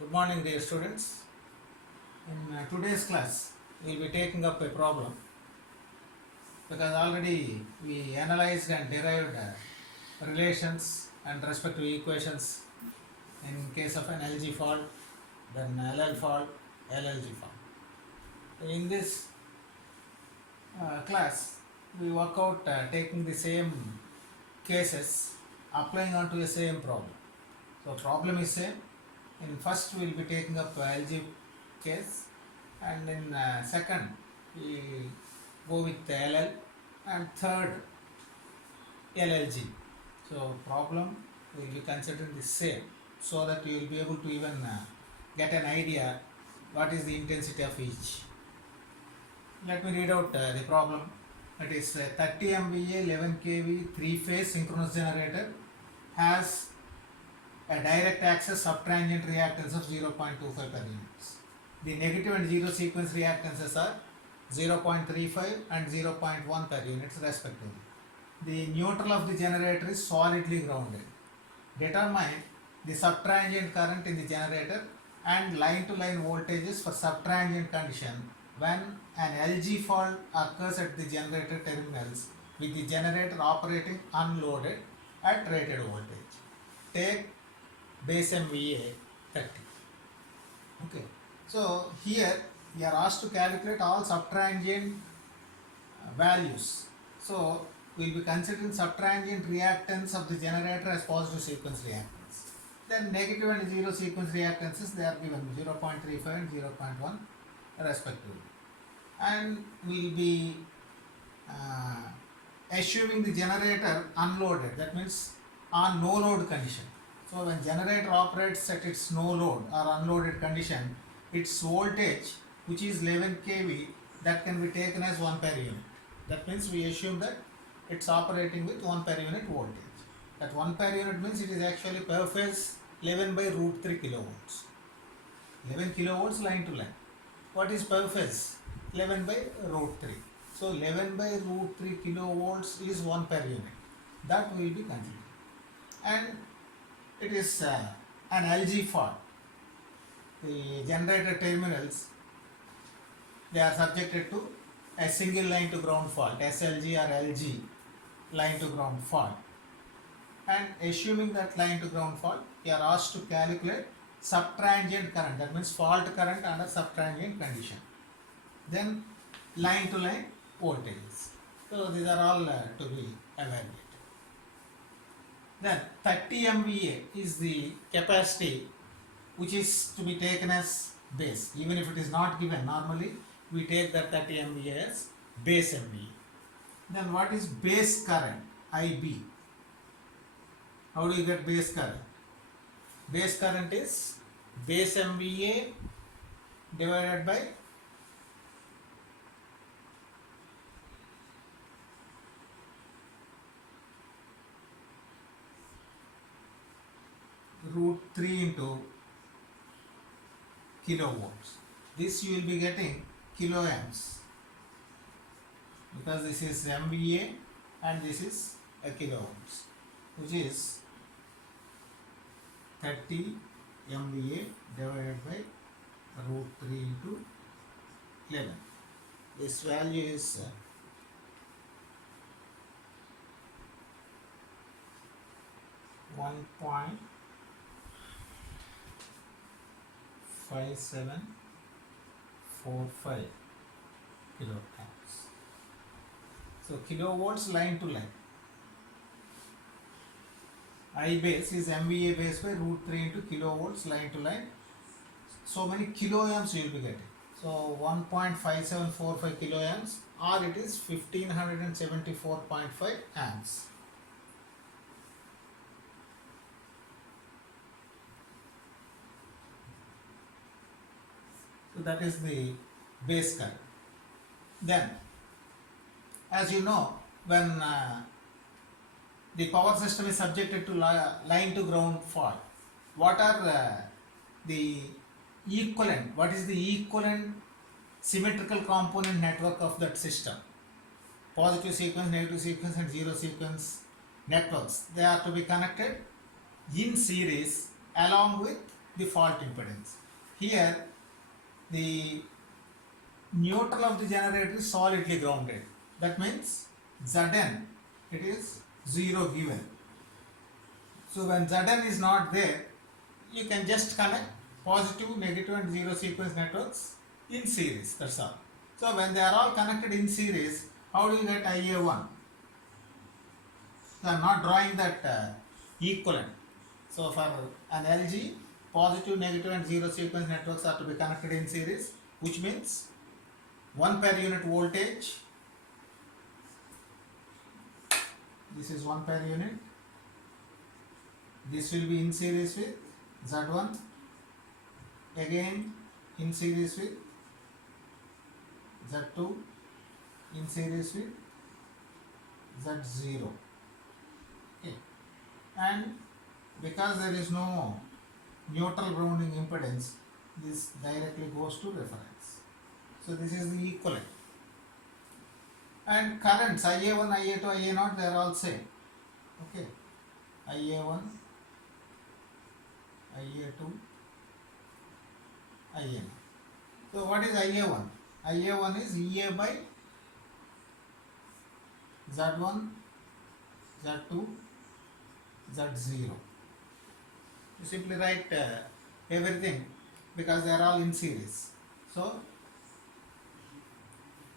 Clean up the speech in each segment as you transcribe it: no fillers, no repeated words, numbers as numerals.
Good morning, dear students. In today's class, we will be taking up a problem because already we analyzed and derived relations and respective equations in case of an LG fault, then LL fault, LLG fault. In this class, we work out taking the same cases, applying onto the same problem. So problem is same. In first we will be taking up LG case, and in second we go with the LL, and third LLG. So problem will be considered the same, so that you will be able to even get an idea what is the intensity of each. Let me read out the problem. It is 30 MVA 11 kV 3-phase synchronous generator has a direct axis subtransient reactance of 0.25 per units. The negative and zero sequence reactances are 0.35 and 0.1 per units respectively. The neutral of the generator is solidly grounded. Determine the subtransient current in the generator and line to line voltages for subtransient condition when an LG fault occurs at the generator terminals with the generator operating unloaded at rated voltage. Take base MVA 30. Okay, so here we are asked to calculate all subtransient values. So we will be considering subtransient reactance of the generator as positive sequence reactance. Then negative and zero sequence reactances, they are given 0.35 and 0.1 respectively. And we will be assuming the generator unloaded, that means on no load condition. So when generator operates at its no load or unloaded condition, its voltage, which is 11 kV, that can be taken as 1 per unit. That means we assume that it's operating with 1 per unit voltage. That 1 per unit means it is actually per phase 11 by root 3 kilovolts. 11 kilovolts line to line. What is per phase? 11 by root 3. So 11 by root 3 kilovolts is 1 per unit. That will be considered. And it is an LG fault. The generator terminals, they are subjected to a single line to ground fault, SLG or LG line to ground fault. And assuming that line to ground fault, you are asked to calculate subtransient current, that means fault current under subtransient condition. Then line to line voltages. So these are all to be evaluated. Then 30 MVA is the capacity which is to be taken as base. Even if it is not given, normally we take that 30 MVA as base MVA. Then what is base current? IB. How do you get base current? Base current is base MVA divided by root 3 into kilovolts. This you will be getting kiloamps because this is MVA and this is a kiloohms, which is 30 MVA divided by root 3 into 11. This value is 1.5745 kiloamps. So kilovolts line to line. I base is MVA base by root 3 into kilovolts line to line. So many kiloamps you will be getting. So 1.5745 kiloamps, or it is 1574.5 amps. So that is the base current. Then, as you know, when the power system is subjected to line to ground fault, what are the equivalent? What is the equivalent symmetrical component network of that system? Positive sequence, negative sequence, and zero sequence networks. They are to be connected in series along with the fault impedance. Here the neutral of the generator is solidly grounded. That means Zn, it is 0 given. So when Zn is not there, you can just connect positive, negative and zero sequence networks in series, that's all. So when they are all connected in series, how do you get IA1? So I am not drawing that equivalent. So for an LG, positive, negative and zero sequence networks are to be connected in series, which means 1 per unit voltage, this is 1 per unit, this will be in series with Z1, again in series with Z2, in series with Z0. Okay. And because there is no neutral grounding impedance, this directly goes to reference. So this is the equivalent. And currents IA1, IA2, IA0, they are all same. Okay. IA1, IA2, IA0. So what is IA1? IA1 is EA by Z1, Z2, Z0. You simply write everything because they are all in series. So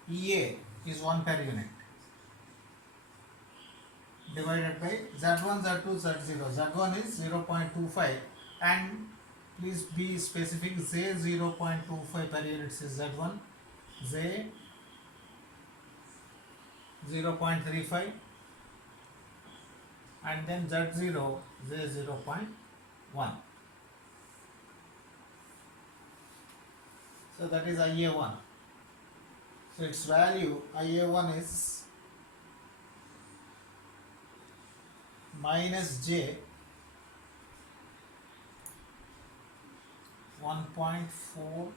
EA is 1 per unit divided by Z1, Z2, Z0. Z1 is 0.25 and please be specific, Z 0.25 per unit is Z1, Z 0.35 and then Z0, Z 0.1. So that is IA1. So its value IA1 is minus J 1.428.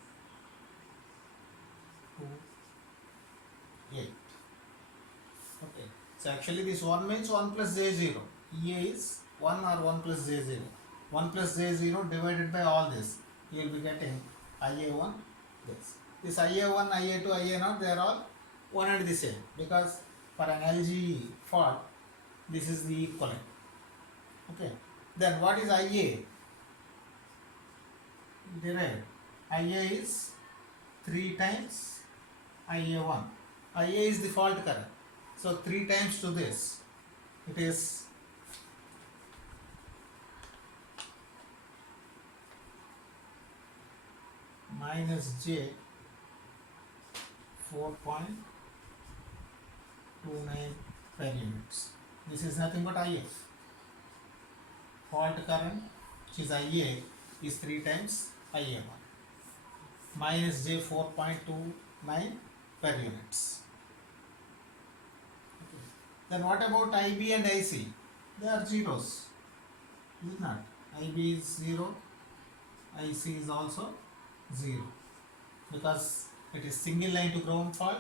Okay. So actually this 1 means 1 plus J0. EA is 1 or 1 plus J0. 1 plus J0 divided by all this. You will be getting IA1 this. This IA1, IA2, IA0, they are all one and the same because for an LG fault, this is the equivalent. Okay. Then what is IA? Derived. IA is 3 times IA1. IA is the fault current. So 3 times to this, it is minus J 4.29 per units. This is nothing but IA. Fault current, which is IA, is 3 times IA1. Minus J 4.29 per units. Okay. Then what about IB and IC? They are zeros. Is it not? IB is 0, IC is also 0 because it is single line to ground fault.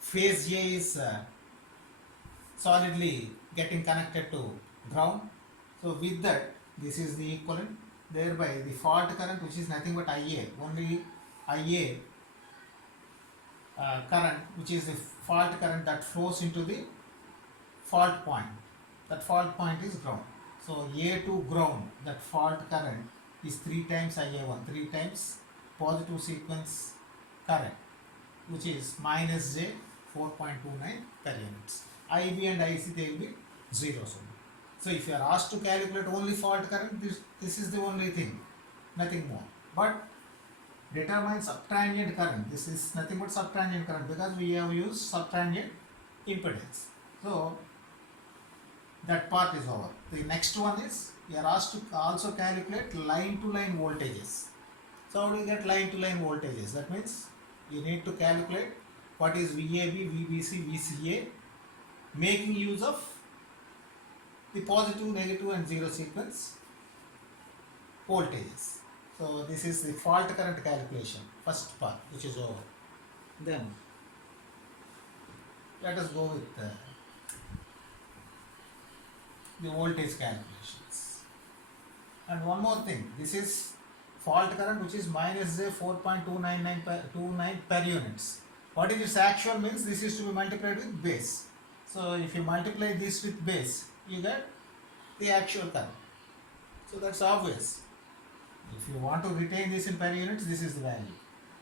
Phase J is solidly getting connected to ground. So with that, this is the equivalent. Thereby the fault current, which is nothing but IA, only IA current, which is the fault current that flows into the fault point. That fault point is ground. So A to ground, that fault current is 3 times IA1, 3 times positive sequence current, which is minus J 4.29 per units. IB and IC, they will be zeros only. So if you are asked to calculate only fault current, this is the only thing, nothing more. But determine subtangent current. This is nothing but subtangent current because we have used subtangent impedance. So that part is over. The next one is you are asked to also calculate line to line voltages. So how do you get line to line voltages? That means you need to calculate what is VAB, VBC, VCA, making use of the positive, negative and zero sequence voltages. So this is the fault current calculation, first part, which is over. Then let us go with the voltage calculations. And one more thing, this is fault current which is minus J 4.299 per units. What is its actual means? This is to be multiplied with base. So if you multiply this with base, you get the actual current. So that's obvious. If you want to retain this in per units, this is the value.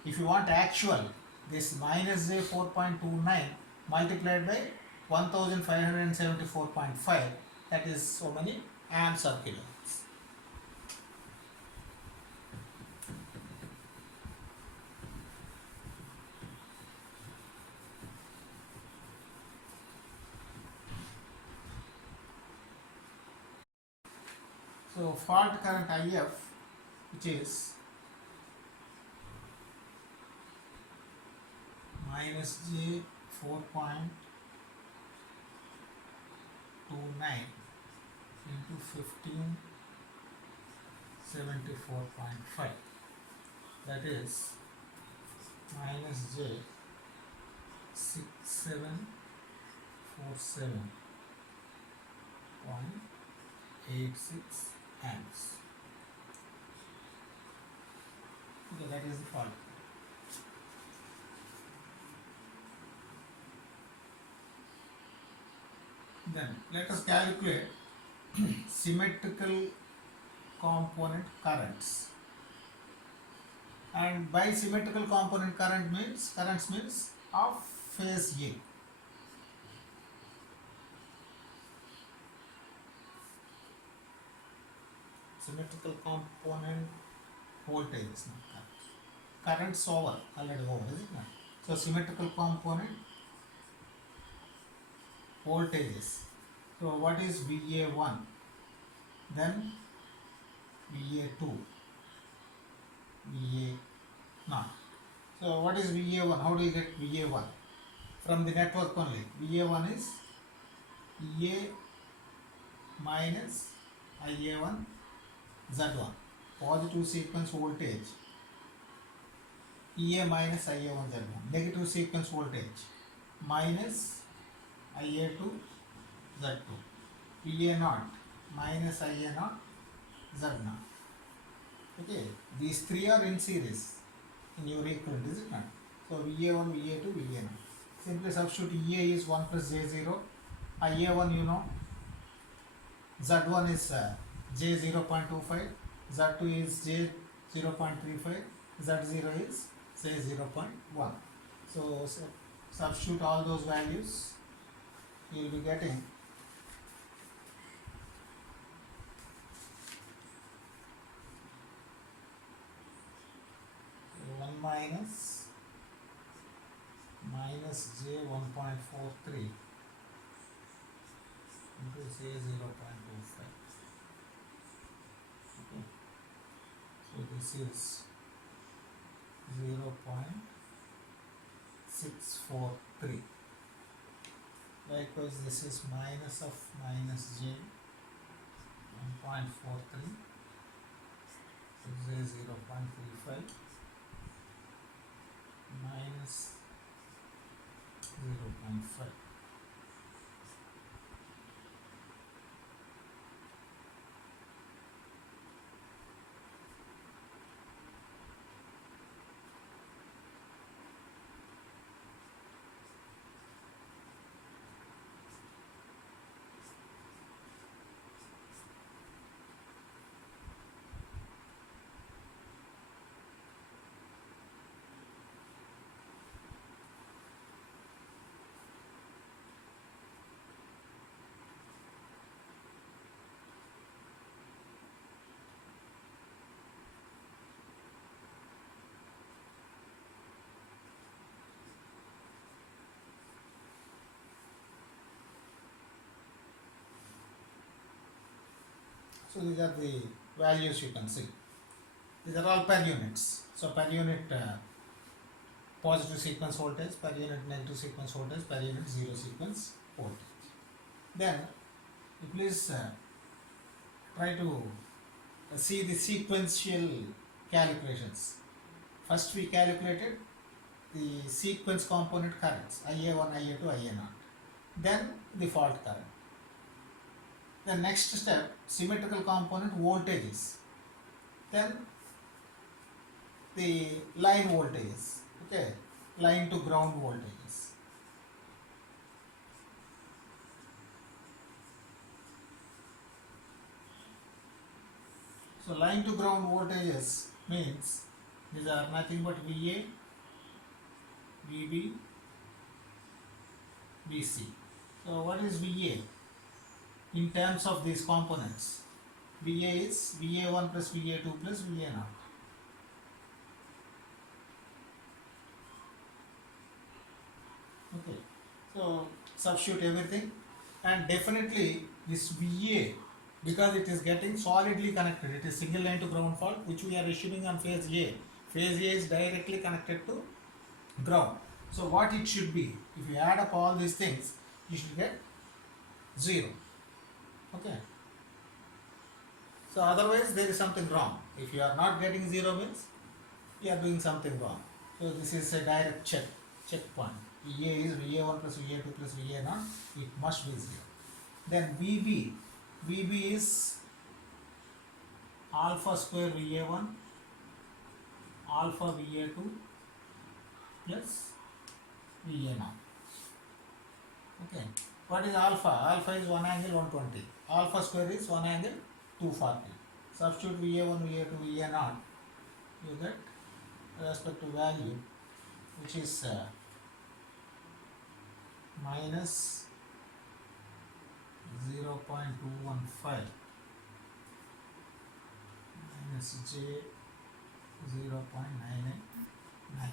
If you want actual, this minus J 4.29 multiplied by 1574.5, that is so many amps or kilowatts. So fault current IF, which is minus J 4.29 into 1574.5, that is minus J 6747.86 amps. Okay, that is the fault. Then let us calculate symmetrical component currents. And by symmetrical component currents means of phase A. Symmetrical component voltages, not currents over, already over, is it not? So symmetrical component voltages. So what is VA1? Then VA2, VA0. So what is VA1? How do you get VA1? From the network only. VA1 is EA minus IA1 Z1. Positive sequence voltage EA minus IA1 Z1. Negative sequence voltage minus IA2 Z2. VA0 minus IA0 Z0. Okay, these three are in series in your equivalent, is it not? So VA1, VA2, VA0. Simply substitute EA is 1 plus J0, IA1 you know, Z1 is J0.25, Z2 is J0.35, Z0 is J0.1. So substitute all those values, you will be getting 1 minus J 1.43 into J 0.25. Okay. So this is 0.643. Likewise, this is minus of minus J 1.43, so J 0.35 minus 0.5. So these are the values you can see. These are all per units. So per unit positive sequence voltage, per unit negative sequence voltage, per unit zero sequence voltage. Then you please try to see the sequential calculations. First we calculated the sequence component currents IA1, IA2, IA0. Then the fault current. The next step, symmetrical component voltages. Then the line voltages. Okay, line to ground voltages. So line to ground voltages means these are nothing but VA, VB, VC. So what is VA in terms of these components? VA is VA1 plus VA2 plus VA0. Okay, so substitute everything, and definitely this VA, because it is getting solidly connected, it is single line to ground fault which we are assuming on phase A. Phase A is directly connected to ground. So what it should be, if you add up all these things, you should get 0. Okay. So otherwise there is something wrong. If you are not getting 0 means you are doing something wrong. So this is a direct checkpoint. VA is VA1 plus VA2 plus VA0. It must be 0. Then VB is alpha square VA1 alpha VA2 plus VA0. Okay. What is alpha? Alpha is 1 angle 120. Alpha square is 1 angle 240. Substitute VA1, VA2, VA0. You get respective value, which is minus 0.215 minus J 0.989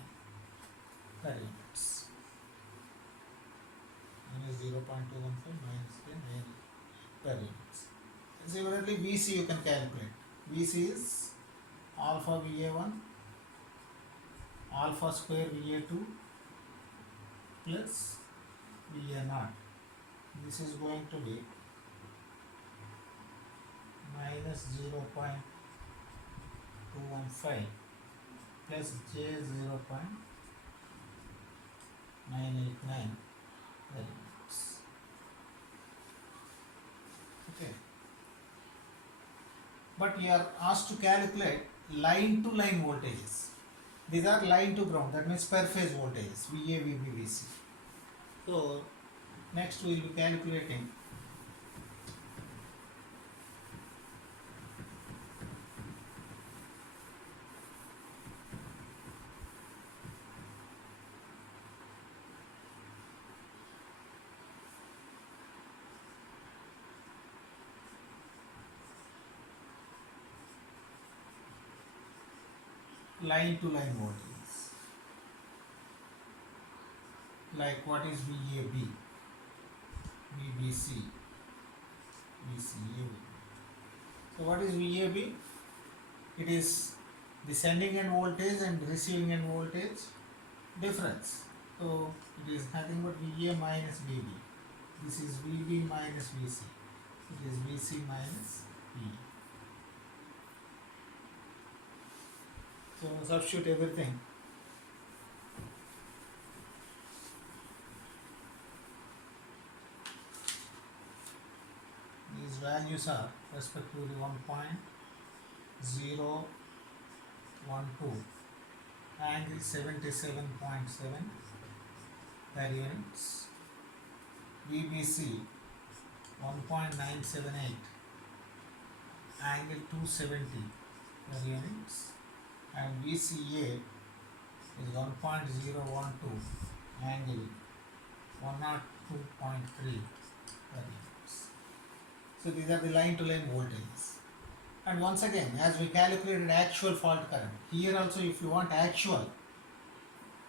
per units. Minus 0.215 minus J 9 per units. Similarly, VC you can calculate. VC is alpha VA1 alpha square VA2 plus VA0. This is going to be minus 0.215 plus J 0.989 elements. Okay. But you are asked to calculate line to line voltages. These are line to ground, that means per phase voltages, VA, VB, VC. So next we will be calculating line to line voltages. Like what is VAB, VBC, VCA. So what is VAB? It is the sending end voltage and receiving end voltage difference. So it is nothing but VA minus VB. This is VB minus VC. It is VC minus VA. So substitute everything. These values are respectively 1.012 angle 77.7 per units. VBC 1.978 angle 270 per units, and VCA is 1.012 angle 102.3 per units. So these are the line to line voltages. And once again, as we calculated actual fault current, here also if you want actual,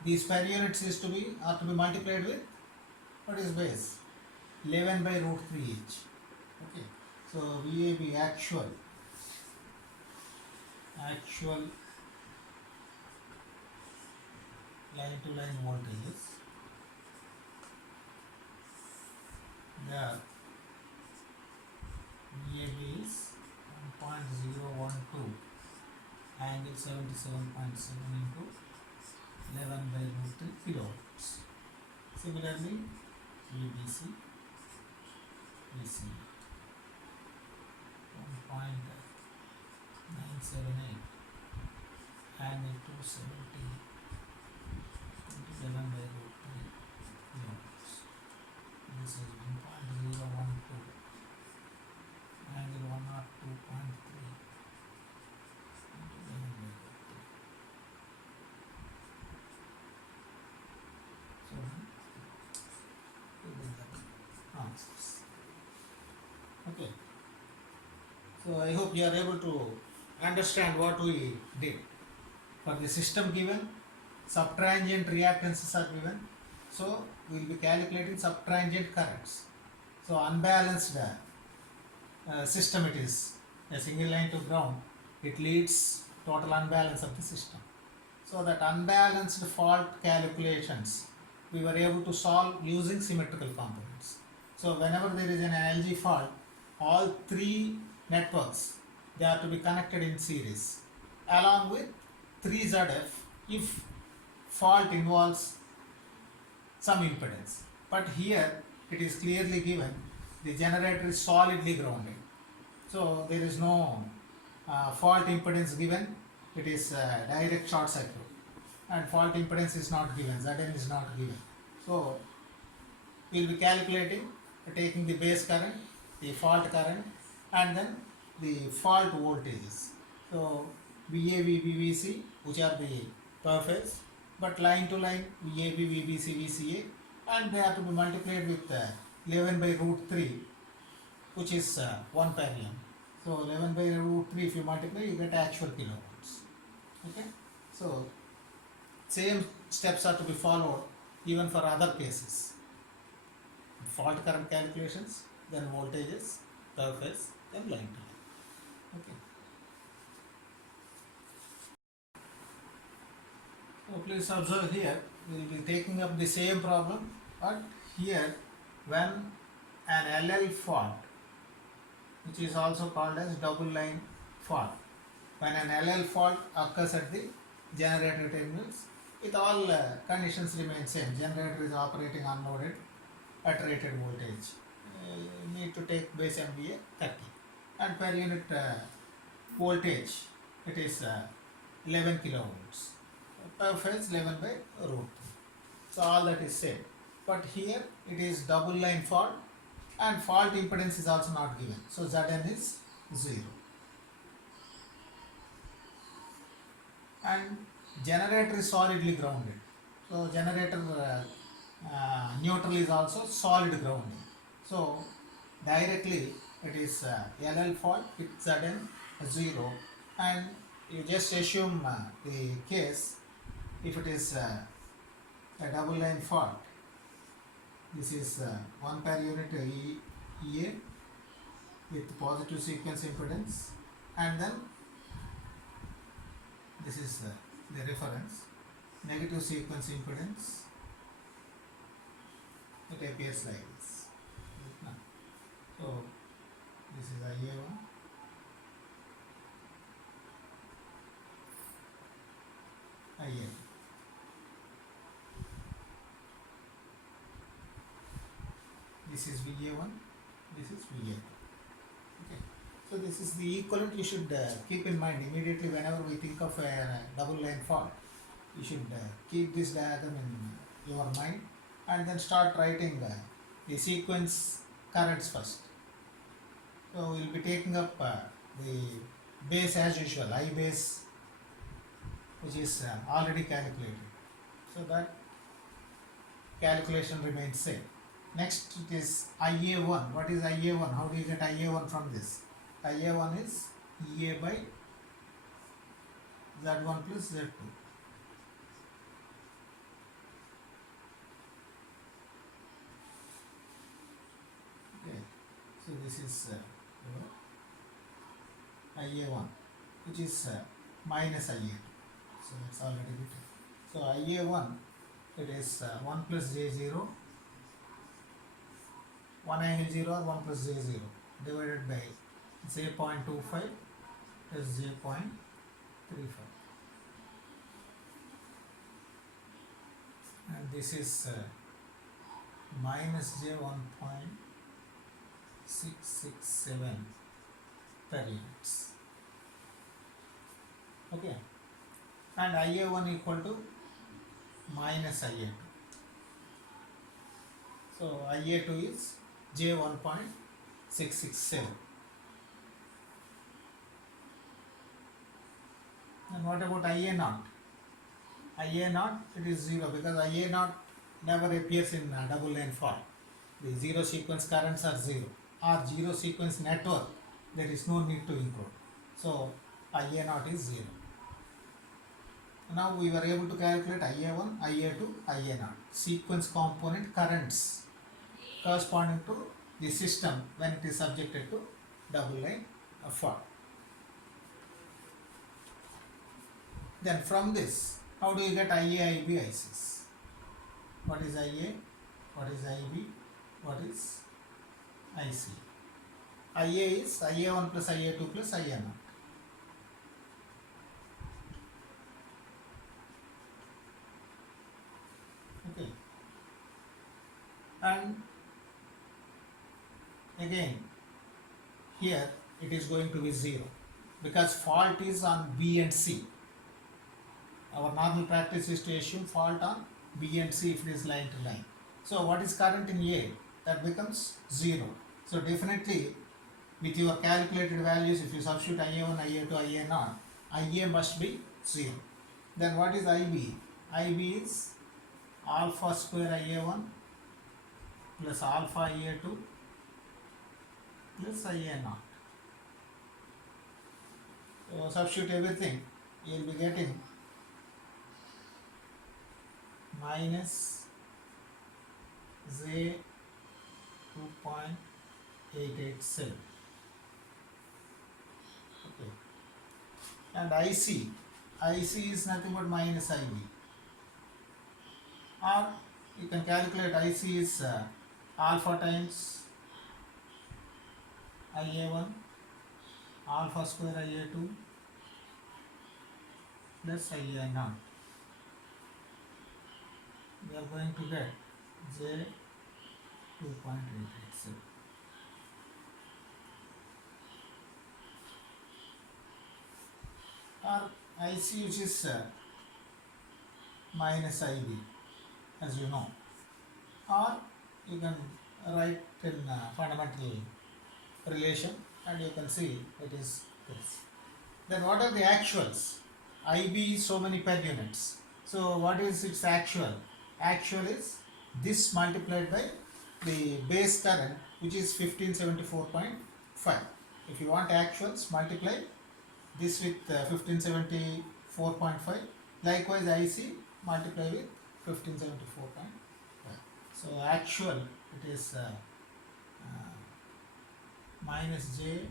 these per units is to be multiplied with what is base? 11 by root 3 each. Okay. So VAB actual line to line voltages. There VAB is 1.012 angle 77.7 into 11 by root 3 kilowatts. Similarly, VBC, VC. 1.978 and 270 27 by root 3 kilometers. This is 1.012 angle 102.3 27 by root 3. So these are the answers. Okay. So I hope you are able to understand what we did. For the system given, subtransient reactances are given. So we will be calculating subtransient currents. So unbalanced system it is, a single line to ground, it leads total unbalance of the system. So that unbalanced fault calculations we were able to solve using symmetrical components. So whenever there is an LG fault, all three networks, they are to be connected in series along with 3ZF if fault involves some impedance. But here it is clearly given the generator is solidly grounded. So there is no fault impedance given, it is direct short circuit, and fault impedance is not given, Zn is not given. So we will be calculating, taking the base current, the fault current, and then the fault voltages. So VA, VBC, which are the per phase, but line to line VAB, VBC, VCA, and they have to be multiplied with 11 by root 3, which is 1 per m. So 11 by root 3, if you multiply, you get actual kilovolts. Okay. So same steps are to be followed even for other cases. Fault current calculations, then voltages, per phase, then line to line. Okay. So please observe here, we will be taking up the same problem, but here when an LL fault, which is also called as double line fault, when an LL fault occurs at the generator terminals, with all conditions remain same, generator is operating unloaded at rated voltage, need to take base MVA 30, and per unit voltage it is 11 kilovolts, per phase 11 by root 3. So all that is same, but here it is double line fault and fault impedance is also not given, so Zn is 0, and generator is solidly grounded, so generator neutral is also solid grounding. So directly it is LL fault with Zn 0, and you just assume the case if it is a double line fault. This is 1 per unit EA with positive sequence impedance, and then this is the reference, negative sequence impedance. It appears like this. So this is IA1, IA. This is VA1, this is VA2. Okay. So this is the equivalent you should keep in mind immediately whenever we think of a double line fault. You should keep this diagram in your mind and then start writing the sequence currents first. So we will be taking up the base as usual, I base, which is already calculated. So that calculation remains same. Next it is IA1. What is IA1? How do you get IA1 from this? IA1 is EA by Z1 plus Z2. Okay. So this is IA1, which is minus IA2. So it's already written. So IA1, it is 1 plus J0, 1 angle 0 or 1 plus J0 divided by J.25 plus J.35, and this is minus J1.667 per units. Okay, and IA1 equal to minus IA2. So IA2 is J1.667. And what about IA0? IA0, it is 0 because IA0 never appears in double line fault. The zero sequence currents are 0, or zero sequence network, there is no need to include. So IA0 is 0. Now we were able to calculate IA1, IA2, IA0 sequence component currents corresponding to the system when it is subjected to double line fault. Then from this, how do you get IA, IB, ICs? What is IA? What is IB? What is IC? IA is IA1 plus IA2 plus IA0. Okay. And again, here it is going to be 0 because fault is on B and C. Our normal practice is to assume fault on B and C if it is line to line. So what is current in A? That becomes 0. So definitely with your calculated values, if you substitute IA1, IA2, IA0, IA must be 0. Then what is IB? IB is alpha square IA1 plus alpha IA2 plus IA0. So substitute everything, you will be getting minus J 2.887. Okay. And IC is nothing but minus IB. Or you can calculate IC is alpha times IA1 alpha square IA2 plus IA0. We are going to get J 2.887. Or IC which is minus IB, as you know, or you can write in fundamental relation and you can see it is this. Then what are the actuals? IB is so many per units. So what is its actual? Actual is this multiplied by the base current, which is 1574.5. If you want actuals, multiply this with 1574.5. Likewise IC, multiply with 1574.5. So actual, it is minus J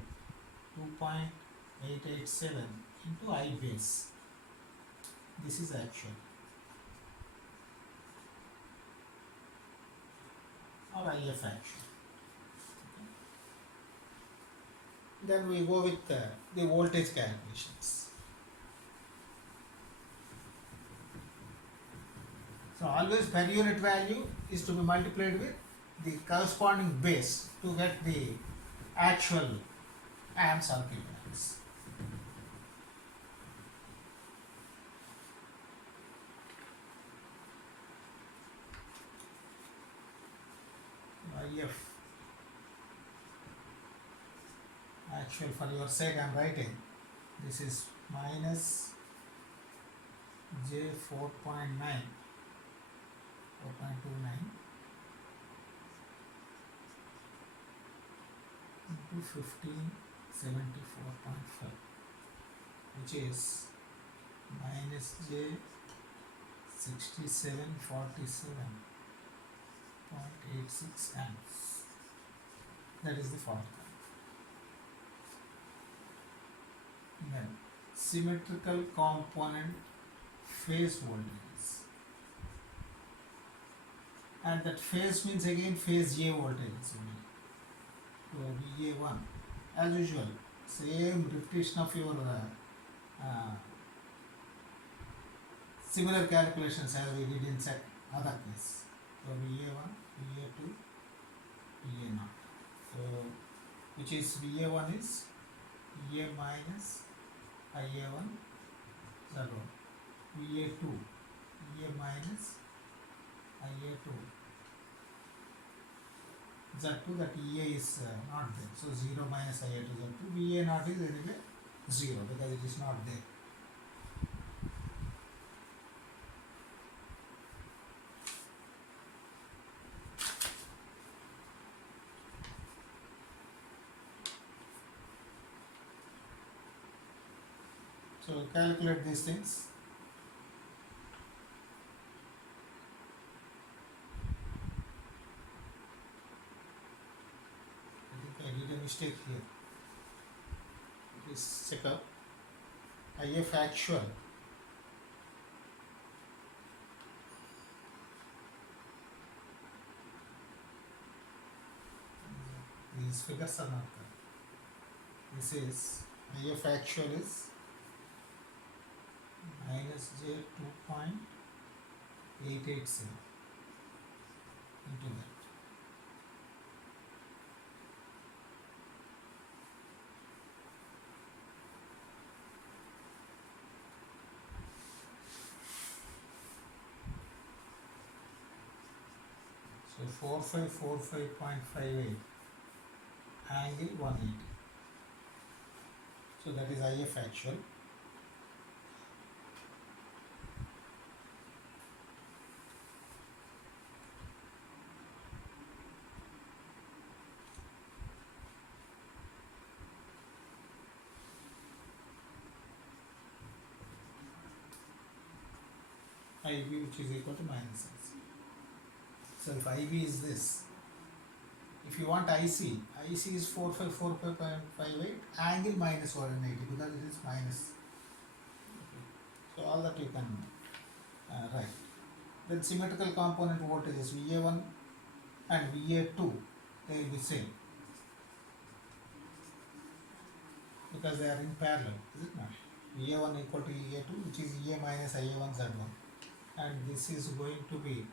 2.887 into I base. This is actual. Or IF actual. Then we go with the voltage calculations. So always per unit value is to be multiplied with the corresponding base to get the actual amps or kilograms. IF actual, for your sake I am writing, this is minus J 4.9 into 1574.5, which is minus J 6747.86 amps. That is the fault current. Then symmetrical component phase voltages, and that phase means again phase A voltages only. So VA1, as usual, same repetition of your similar calculations as we did in other case. So VA1, VA2, VA0. So which is VA1 is VA minus IA1 Z1, VA2 VA minus IA2 Z2, that EA is not there, so 0 minus IA2 Z2, VA naught is anyway 0 because it is not there. So calculate these things. I think I did a mistake here. Please check up. IF actual. These figures are not correct. This is IF actual is minus J 2.887 into that. So 4545.58 angle 180. So that is IF actual. IB which is equal to minus 6. So if IB is this, if you want IC, IC is 4545.58 angle minus 180 because it is minus. So all that you can write. Then symmetrical component voltages VA1 and VA2, they will be same because they are in parallel, is it not? VA1 equal to VA2, which is EA minus IA1 Z1, and this is going to be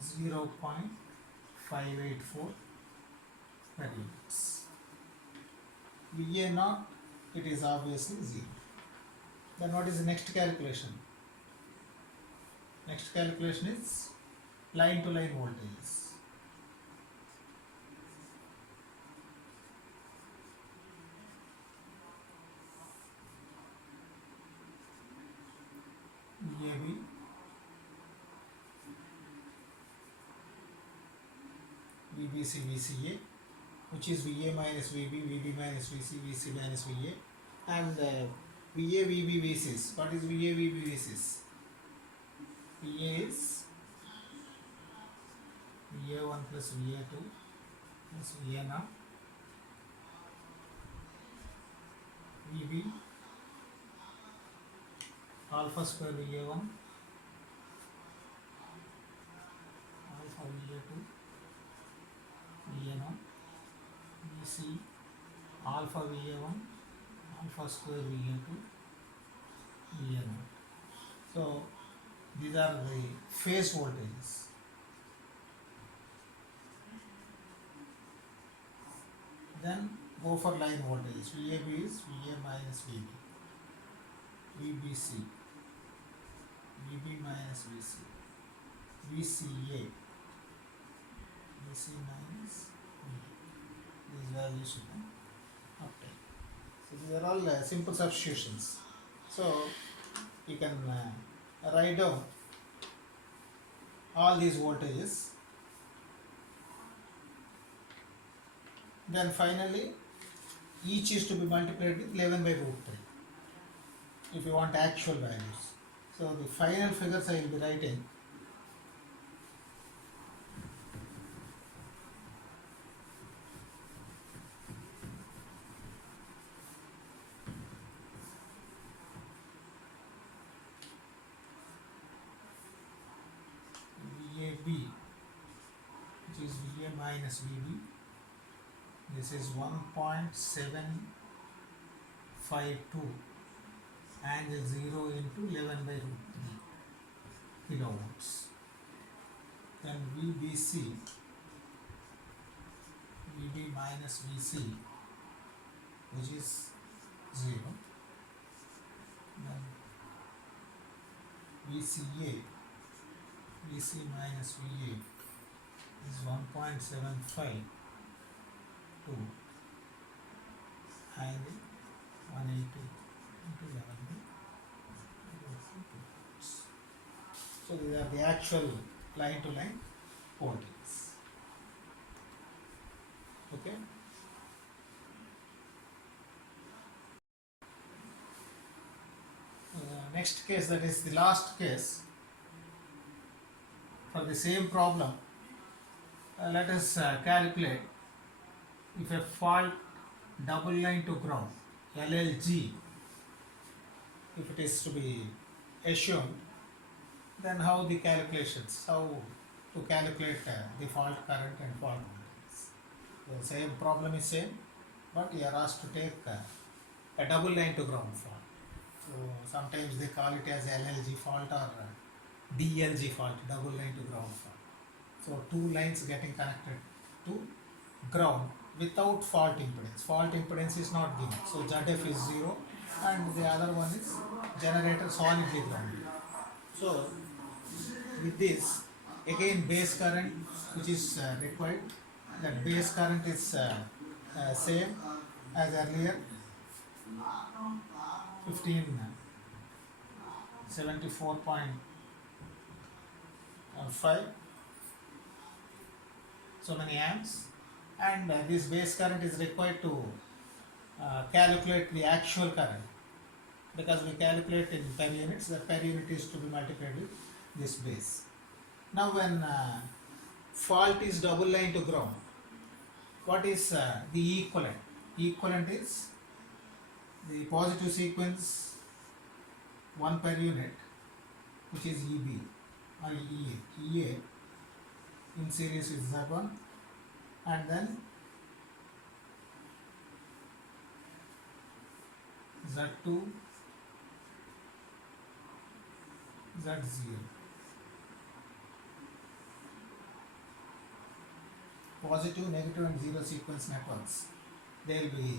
0.584 per units. VA naught, it is obviously 0. Then what is the next calculation? Next calculation is line to line voltages. VAB, VBC, VCA, which is VA minus VB, VB minus VC, VC minus VA, and VA, VB, VCs. What is VA, VB, VCs? VA is VA1 plus VA2 plus VA naught, VB alpha square VA1, alpha VA2, VA naught, VC alpha VA1, alpha square VA2, VA naught. So these are the phase voltages. Then go for line voltages. VAB is VA minus VB, VBC, VB minus VC, VCA, VC minus VA. These values you can obtain. So these are all simple substitutions. So you can write down all these voltages. Then finally each is to be multiplied with 11 by root 3 if you want actual values. So the final figures I will be writing. VAB, which is VA minus VB, this is 1.752 angle 0 into 11 by root 3 kilowatts. Then VBC, VB minus VC, which is 0. Then VCA, VC minus VA is 1.75 to angle 180 into 11. So these are the actual line to line voltages. Okay. Next case, that is the last case for the same problem. Let us calculate if a fault double line to ground LLG, if it is to be assumed, then how the calculations, how to calculate the fault current and fault voltage. The same problem is same, but you are asked to take a double line to ground fault. So sometimes they call it as LLG fault or DLG fault, double line to ground fault. So two lines getting connected to ground without fault impedance. Fault impedance is not given. So ZF is 0 and the other one is generator solidly grounded. So with this, again base current which is required, that base current is same as earlier, 1574.5, so many amps, and this base current is required to calculate the actual current, because we calculate in per units, the per unit is to be multiplied with this base. Now when fault is double line to ground, what is the equivalent? Equivalent is the positive sequence 1 per unit, which is EB or EA. EA in series with Z1, and then Z2, Z0. Positive, negative and zero sequence networks, they will be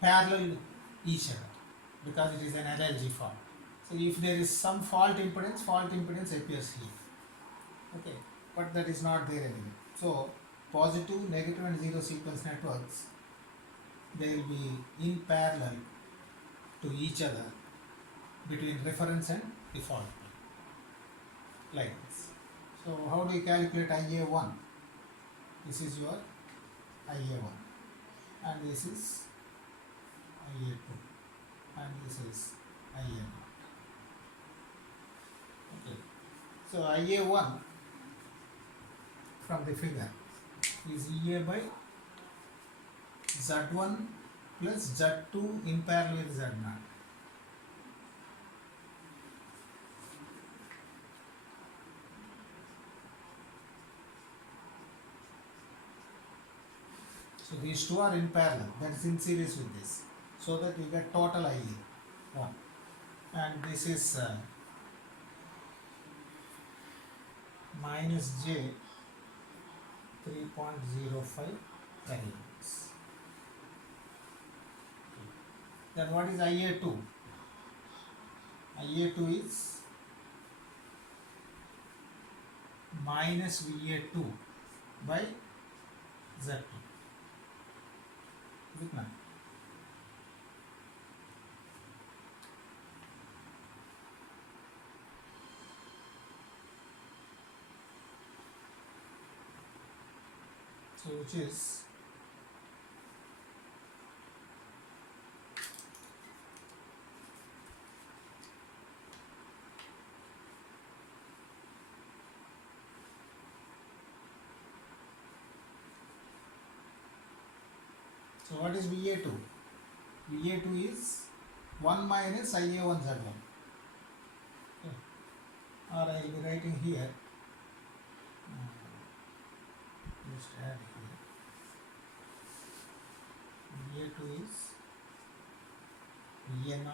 parallel each other because it is an LLG fault. So if there is some fault impedance appears here. Okay, but that is not there anymore. So positive, negative and zero sequence networks, they will be in parallel to each other between reference and the fault, like this. So how do you calculate IA1? This is your IA1 and this is IA2 and this is IA0. Okay. So IA1 from the figure is EA by Z1 plus Z2 in parallel with Z0. So these two are in parallel, that is in series with this, so that you get total IA1, and this is minus J 3.05 milliamps. Then what is IA2? IA2 is minus VA2 by Z2. Look. So which is so what is VA2? VA2 is 1 minus IA1 Z1. Okay. Or I will be writing here, just add here, VA2 is VA0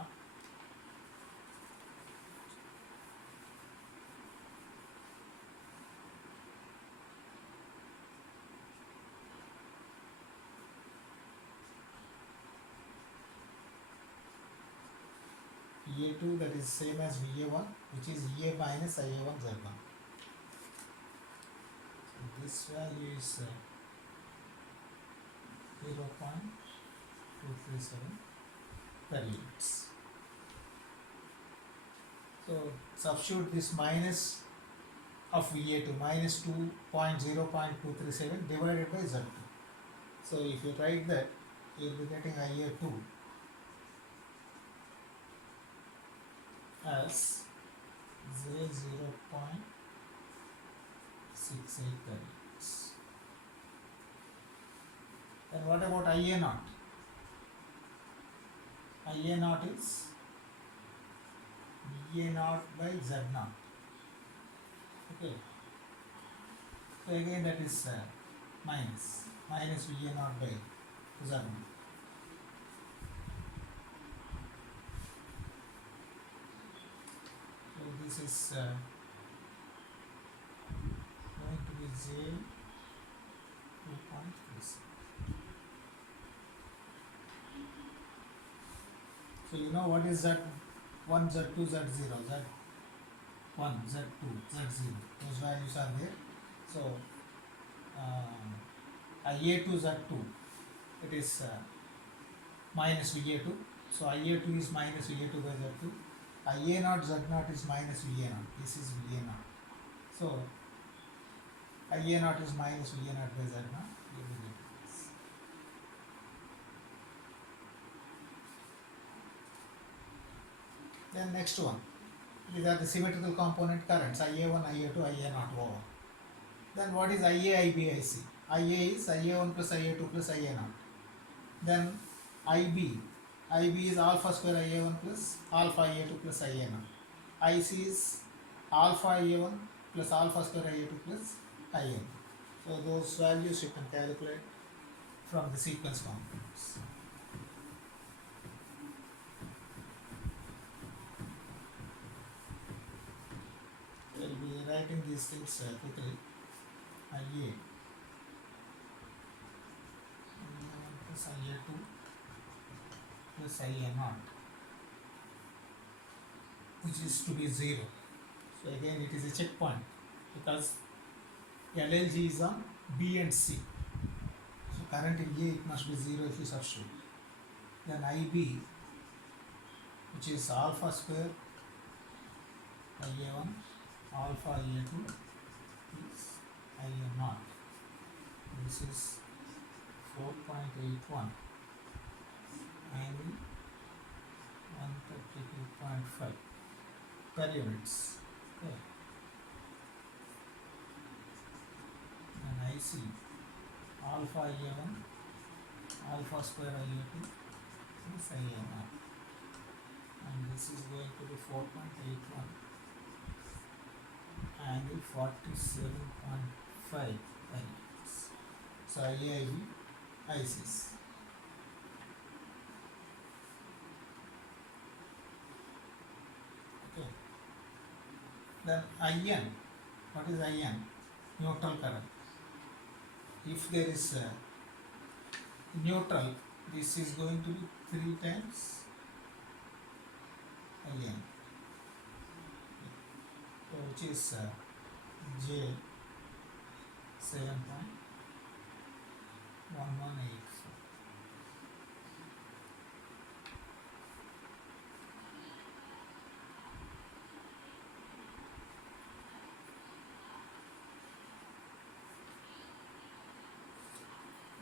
VA2 that is same as VA1, which is EA minus IA1 Z1. So this value is 0.237 per units. So substitute this minus of VA2 minus 0.237 divided by Z2. So if you write that, you will be getting IA2 as J0.68 per units. Then what about IA naught? IA naught is VA naught by Z naught. Okay. So again that is minus VA naught by Z naught. So this is going to be J2.36. So you know what is Z1, Z2, Z0, Z1, Z2, Z0. Those values are there. So IA2 Z2, it is minus VA2. So IA2 is minus VA2 by Z2. IA naught Z0 is minus VA naught. This is VA naught. So IA naught is minus VA naught by Z0. Then next one, these are the symmetrical component currents IA1, IA2, IA naught over. Then what is IA, IB, IC? IA is IA1 plus IA2 plus IA naught. Then IB is alpha square IA1 plus alpha IA2 plus IA naught. IC is alpha IA1 plus alpha square IA2 plus IA naught. So those values you can calculate from the sequence components. We will be writing these things quickly. IA plus IA2 plus IA naught, which is to be 0. So again it is a checkpoint because LLG is on B and C. So current in A it must be 0 if you substitute. Then IB, which is alpha square IA1 alpha IA2 is IA naught. This is 4.81 and 132.5 per units. Okay. And IC alpha IA1 alpha square IA2 is IA naught, and this is going to be 4.81 and 47.5 units. So IAIB, ICs. Okay. Then IN, what is IN? Neutral current. If there is neutral, this is going to be 3 times IN. So which is J 7.1184.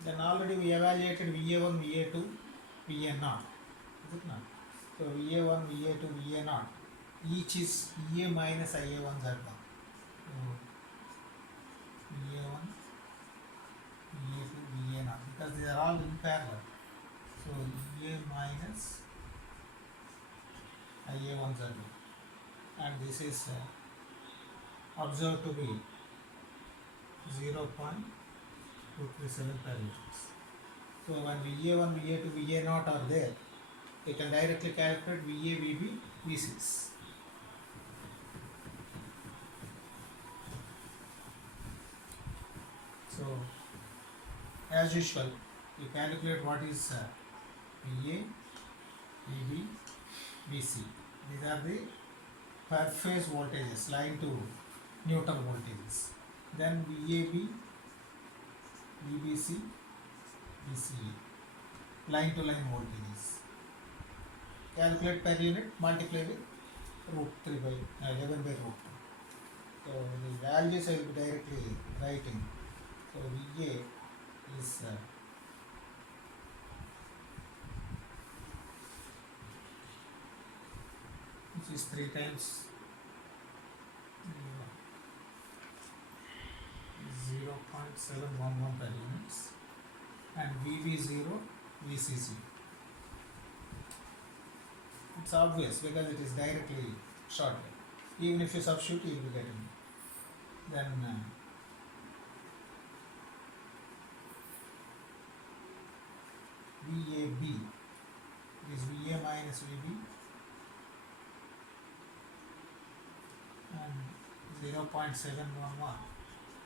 Then already we evaluated VA1, VA2, VA0. Is it not? So VA1, VA2, VA0. Each is EA minus IA1 Z1. So VA1, VA2, VA0, because they are all in parallel. So EA minus IA1 Z1, and this is observed to be 0.237 per units. So when VA1, VA2, VA0 are there, you can directly calculate VA, VB, V6. So as usual, you calculate what is VA, VB, VC. These are the per phase voltages, line to neutral voltages. Then VAB, VBC, VCA, line to line voltages. Calculate per unit, multiply with root 3 by 11 by root 2. So the values I will be directly writing. So VA is which is 3 times 0.711 per units, and VB0, VCC. It's obvious because it is directly shorted. Even if you substitute, you will be getting it. Then VAB is VA minus VB, and 0.711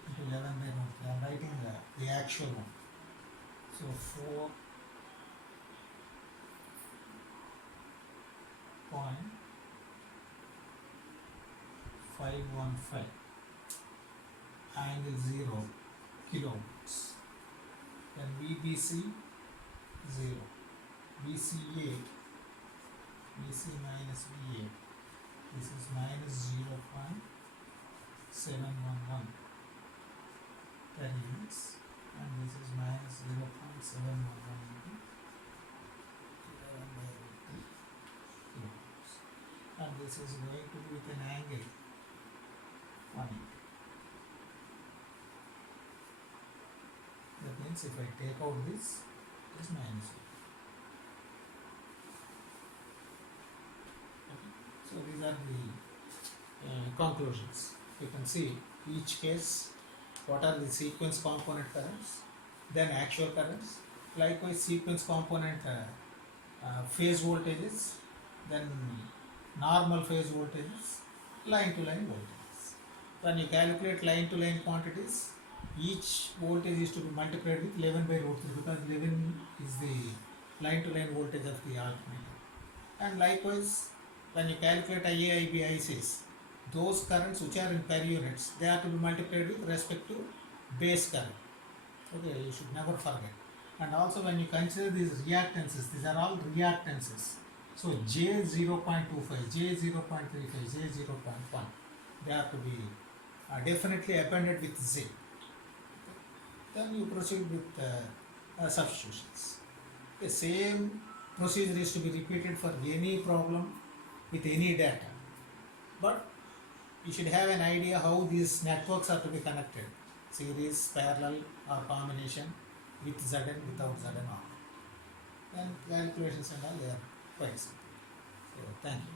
into 11 by 1. I am writing the actual one. So 4.515 angle 0 kilowatts. Then VBC 0, VCA, VC minus VA, this is minus 0.711 per units, and this is minus 0.711 into 11 by root 3 kilowatts, and this is going to be with an angle 180. That means if I take out this, it is minus 8. Okay. So these are the conclusions. You can see each case, what are the sequence component currents, then actual currents, likewise sequence component phase voltages, then normal phase voltages, line to line voltages. When you calculate line to line quantities, each voltage is to be multiplied with 11 by root 3 because 11 is the line to line voltage of the alternator. And likewise, when you calculate IA, IB, ICs, those currents which are in per units, they are to be multiplied with respect to base current. Okay, you should never forget. And also when you consider these reactances, these are all reactances. So J 0.25, J 0.35, J 0.1, they are to be definitely appended with Z. Then you proceed with substitutions. The same procedure is to be repeated for any problem with any data. But you should have an idea how these networks are to be connected, series, parallel or combination, with Zn, without Zn or. Then calculations and all, they are quite simple. So thank you.